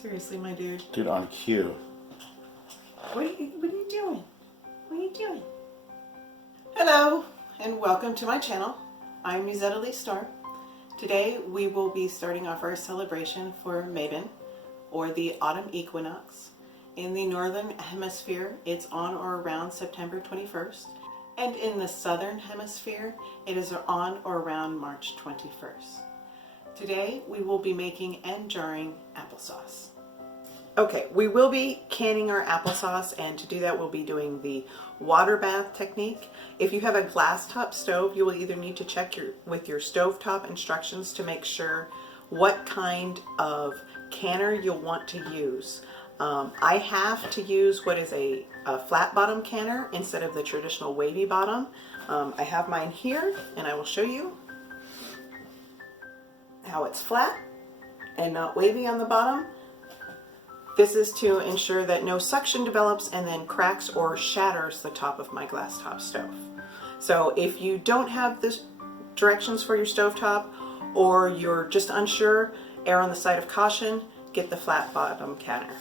Seriously, my dude. Dude, on cue. What are you doing? What are you doing? Hello, and welcome to my channel. I'm Mussetta Lee Storm. Today we will be starting off our celebration for Mabon, or the autumn equinox. In the northern hemisphere, it's on or around September 21st, and in the southern hemisphere, it is on or around March 21st. Today we will be making and jarring applesauce. Okay, we will be canning our applesauce, and to do that we'll be doing the water bath technique. If you have a glass top stove, you will either need to check with your stovetop instructions to make sure what kind of canner you'll want to use. I have to use what is a flat bottom canner instead of the traditional wavy bottom. I have mine here, and I will show you how it's flat and not wavy on the bottom. This is to ensure that no suction develops and then cracks or shatters the top of my glass top stove. So if you don't have the directions for your stovetop, or you're just unsure, err on the side of caution, get the flat bottom canner.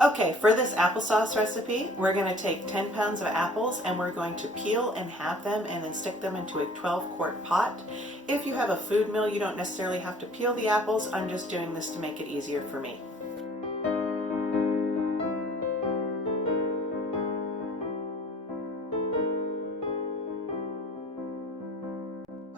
Okay, for this applesauce recipe, we're going to take 10 pounds of apples and we're going to peel and halve them and then stick them into a 12-quart pot. If you have a food mill, you don't necessarily have to peel the apples. I'm just doing this to make it easier for me.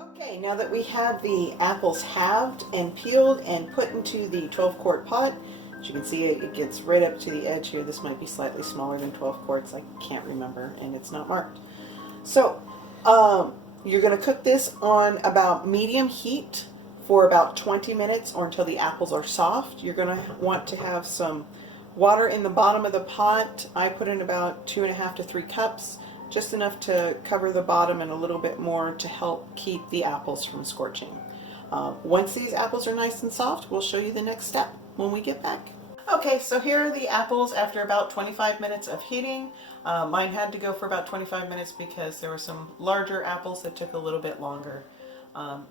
Okay, now that we have the apples halved and peeled and put into the 12-quart pot, as you can see, it gets right up to the edge here. This might be slightly smaller than 12 quarts. I can't remember, and it's not marked. So you're going to cook this on about medium heat for about 20 minutes or until the apples are soft. You're going to want to have some water in the bottom of the pot. I put in about 2.5 to 3 cups, just enough to cover the bottom and a little bit more to help keep the apples from scorching. Once these apples are nice and soft, we'll show you the next step when we get back. Okay, so here are the apples after about 25 minutes of heating. Mine had to go for about 25 minutes because there were some larger apples that took a little bit longer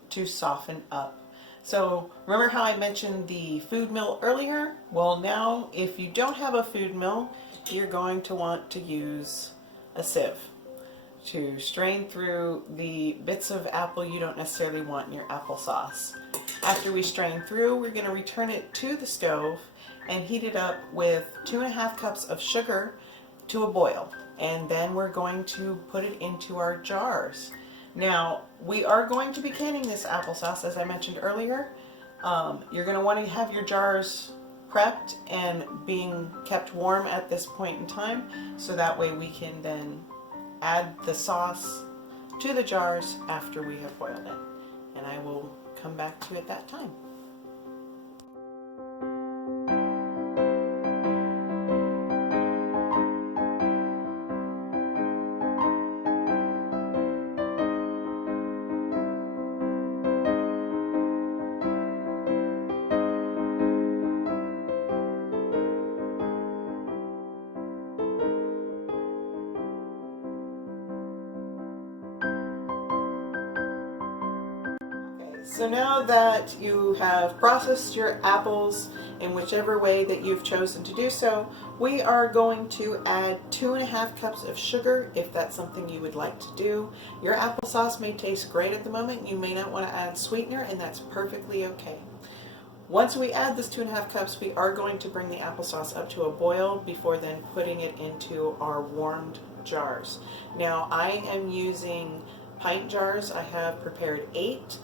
to soften up. So remember how I mentioned the food mill earlier? Well, now if you don't have a food mill, you're going to want to use a sieve to strain through the bits of apple you don't necessarily want in your applesauce. After we strain through, we're going to return it to the stove and heat it up with 2.5 cups of sugar to a boil. And then we're going to put it into our jars. Now, we are going to be canning this applesauce, as I mentioned earlier. You're going to want to have your jars prepped and being kept warm at this point in time, so that way we can then add the sauce to the jars after we have boiled it. And I will come back to you at that time. So now that you have processed your apples in whichever way that you've chosen to do so, we are going to add 2.5 cups of sugar if that's something you would like to do. Your applesauce may taste great at the moment. You may not want to add sweetener, and that's perfectly okay. Once we add this 2.5 cups, we are going to bring the applesauce up to a boil before then putting it into our warmed jars. Now I am using pint jars. I have prepared 8.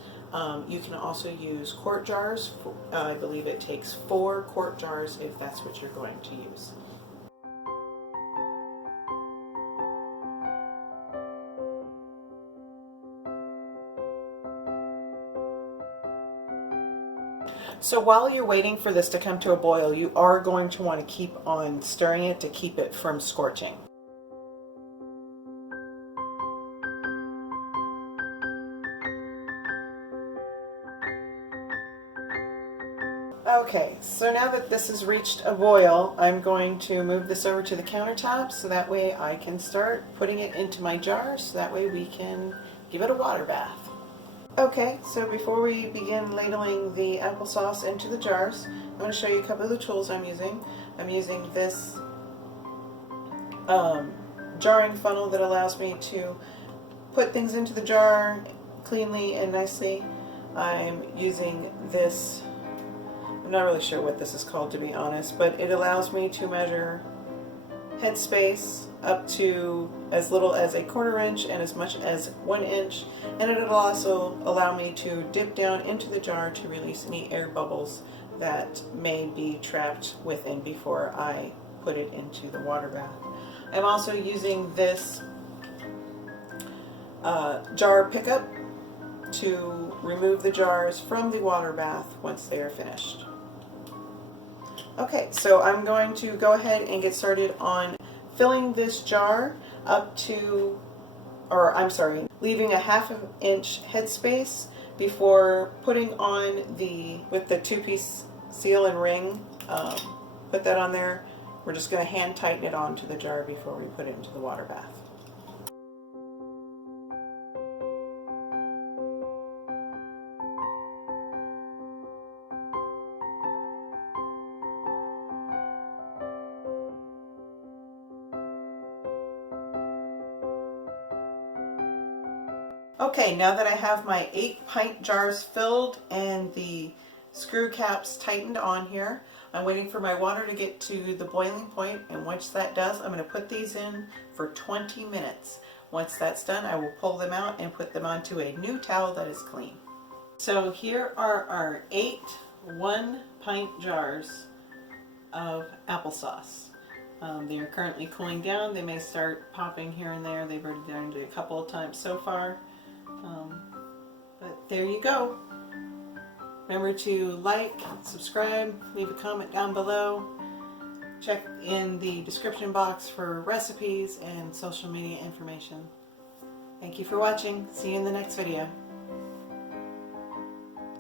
You can also use quart jars. I believe it takes 4 quart jars if that's what you're going to use. So while you're waiting for this to come to a boil, you are going to want to keep on stirring it to keep it from scorching. Okay, so now that this has reached a boil, I'm going to move this over to the countertop so that way I can start putting it into my jar, so that way we can give it a water bath. Okay, so before we begin ladling the applesauce into the jars, I'm going to show you a couple of the tools I'm using. I'm using this jarring funnel that allows me to put things into the jar cleanly and nicely. I'm using this, I'm not really sure what this is called to be honest, but it allows me to measure headspace up to as little as a 1/4 inch and as much as 1 inch, and it'll also allow me to dip down into the jar to release any air bubbles that may be trapped within before I put it into the water bath. I'm also using this jar pickup to remove the jars from the water bath once they are finished. Okay, so I'm going to go ahead and get started on filling this jar up to, or I'm sorry, leaving a 1/2 inch headspace before putting on with the 2-piece seal and ring, put that on there. We're just going to hand tighten it onto the jar before we put it into the water bath. Okay, now that I have my 8 pint jars filled and the screw caps tightened on here, I'm waiting for my water to get to the boiling point, and once that does, I'm going to put these in for 20 minutes. Once that's done, I will pull them out and put them onto a new towel that is clean. So here are our 8 1-pint jars of applesauce. They are currently cooling down. They may start popping here and there. They've already done it a couple of times so far. But there you go. Remember to like, subscribe, leave a comment down below. Check in the description box for recipes and social media information. Thank you for watching. See you in the next video.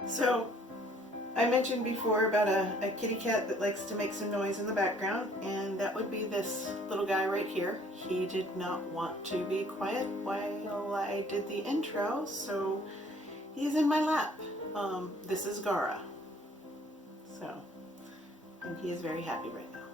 So, I mentioned before about a kitty cat that likes to make some noise in the background, and that would be this little guy right here. He did not want to be quiet while I did the intro, so he's in my lap. This is Gara. So, and he is very happy right now.